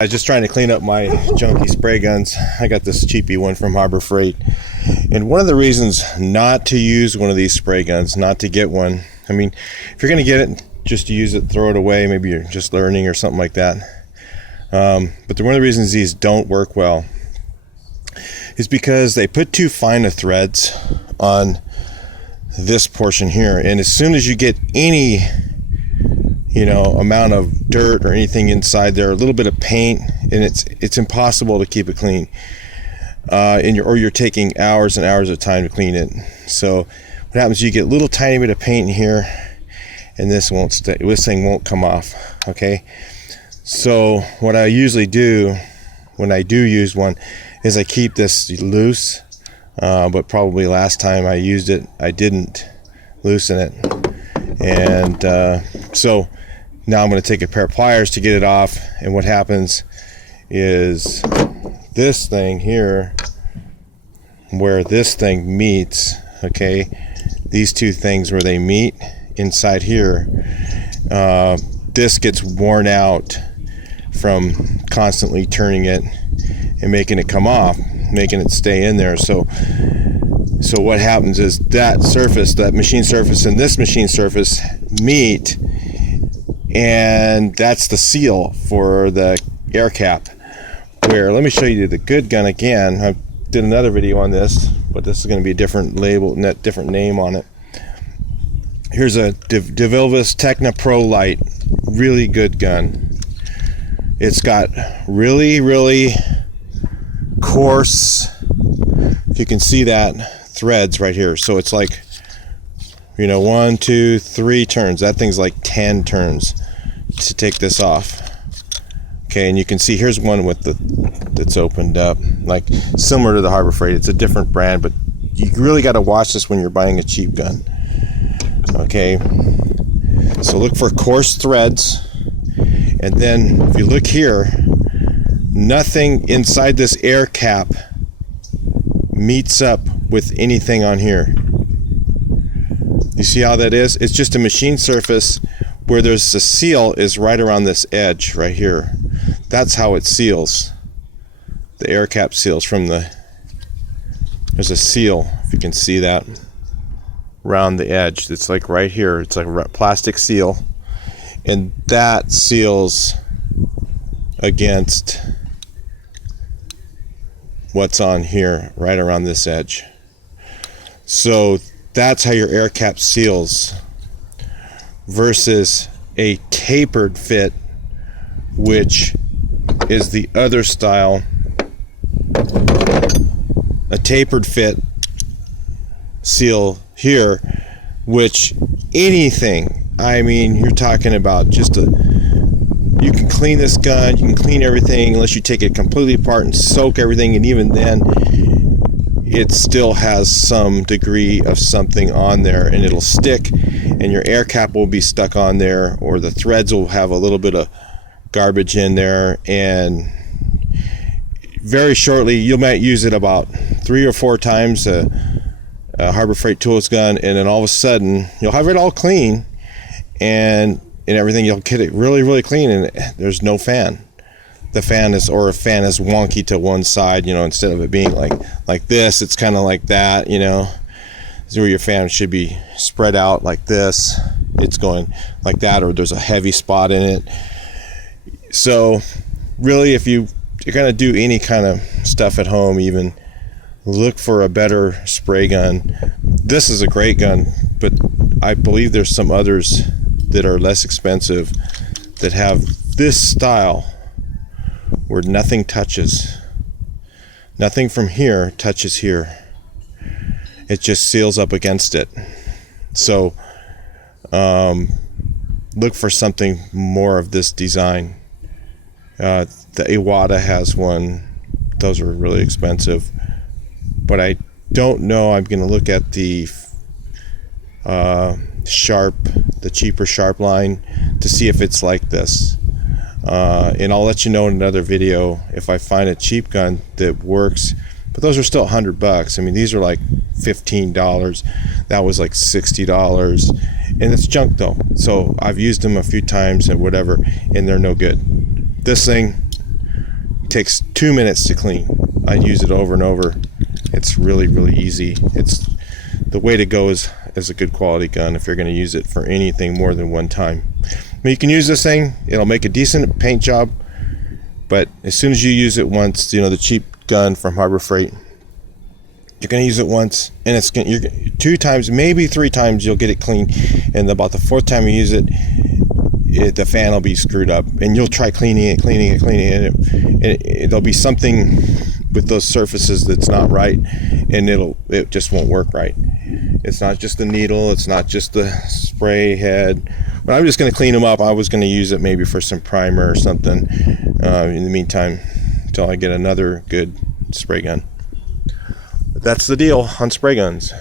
I was just trying to clean up my junky spray guns. I got this cheapy one from Harbor Freight. And one of the reasons not to use one of these spray guns, not to get one, I mean, if you're going to get it, just to use it, throw it away. Maybe you're just learning or something like that. But one of the reasons these don't work well is because they put too fine of threads on this portion here. And as soon as you get any amount of dirt or anything inside there, a little bit of paint, and it's impossible to keep it clean. Or you're taking hours and hours of time to clean it. So what happens is you get a little tiny bit of paint in here, and this won't stay. This thing won't come off. Okay. So what I usually do when I do use one is I keep this loose. But probably last time I used it, I didn't loosen it, and so now I'm going to take a pair of pliers to get it off. And what happens is this thing here, where this thing meets, okay, these two things where they meet inside here, this gets worn out from constantly turning it and making it come off, making it stay in there. So what happens is that surface, that machine surface and this machine surface meet, and that's the seal for the air cap. Where, let me show you the good gun again. I did another video on this, but this is going to be a different label, different name on it. Here's a DeVilbiss Techna Pro Light, really good gun. It's got really coarse, if you can see that, threads right here. So it's like 1, 2, 3 turns. That thing's like 10 turns to take this off. Okay, and you can see here's one with that's opened up, like similar to the Harbor Freight. It's a different brand, but you really got to watch this when you're buying a cheap gun. Okay, so look for coarse threads, and then if you look here, nothing inside this air cap meets up with anything on here. You see how that is? It's just a machine surface where there's a seal is right around this edge right here. That's how it seals. The air cap seals from there's a seal, if you can see that, around the edge. It's like right here. It's like a plastic seal, and that seals against what's on here right around this edge. So that's how your air cap seals, versus a tapered fit, which is the other style. A tapered fit seal here, which anything, I mean, you're talking about just you can clean this gun, you can clean everything unless you take it completely apart and soak everything, and even then it still has some degree of something on there, and it'll stick, and your air cap will be stuck on there, or the threads will have a little bit of garbage in there, and very shortly you might use it about 3 or 4 times a Harbor Freight Tools gun, and then all of a sudden you'll have it all clean and everything, you'll get it really clean, and there's no fan. The fan is, or a fan is wonky to one side, instead of it being like this, it's kind of like that, This is where your fan should be spread out like this. It's going like that, or there's a heavy spot in it. So really, if you're going to do any kind of stuff at home, even look for a better spray gun. This is a great gun, but I believe there's some others that are less expensive that have this style where nothing touches. Nothing from here touches here. It just seals up against it. So look for something more of this design. The Iwata has one. Those are really expensive, but I don't know. I'm going to look at the the cheaper Sharp line to see if it's like this, and I'll let you know in another video if I find a cheap gun that works. But those are still $100. I mean, these are like $15. That was like $60, and it's junk though. So I've used them a few times and whatever, and they're no good. This thing, takes 2 minutes to clean. I use it over and over. It's really, really easy. It's the way to go is a good quality gun if you're going to use it for anything more than one time. I mean, you can use this thing, it'll make a decent paint job, but as soon as you use it once, the cheap gun from Harbor Freight, you're going to use it once, and you're 2 times, maybe 3 times you'll get it clean, and about the 4th time you use it, the fan will be screwed up, and you'll try cleaning it, and there'll be something with those surfaces that's not right, and it just won't work right. It's not just the needle, it's not just the spray head. But I'm just going to clean them up. I was going to use it maybe for some primer or something in the meantime until I get another good spray gun. But that's the deal on spray guns.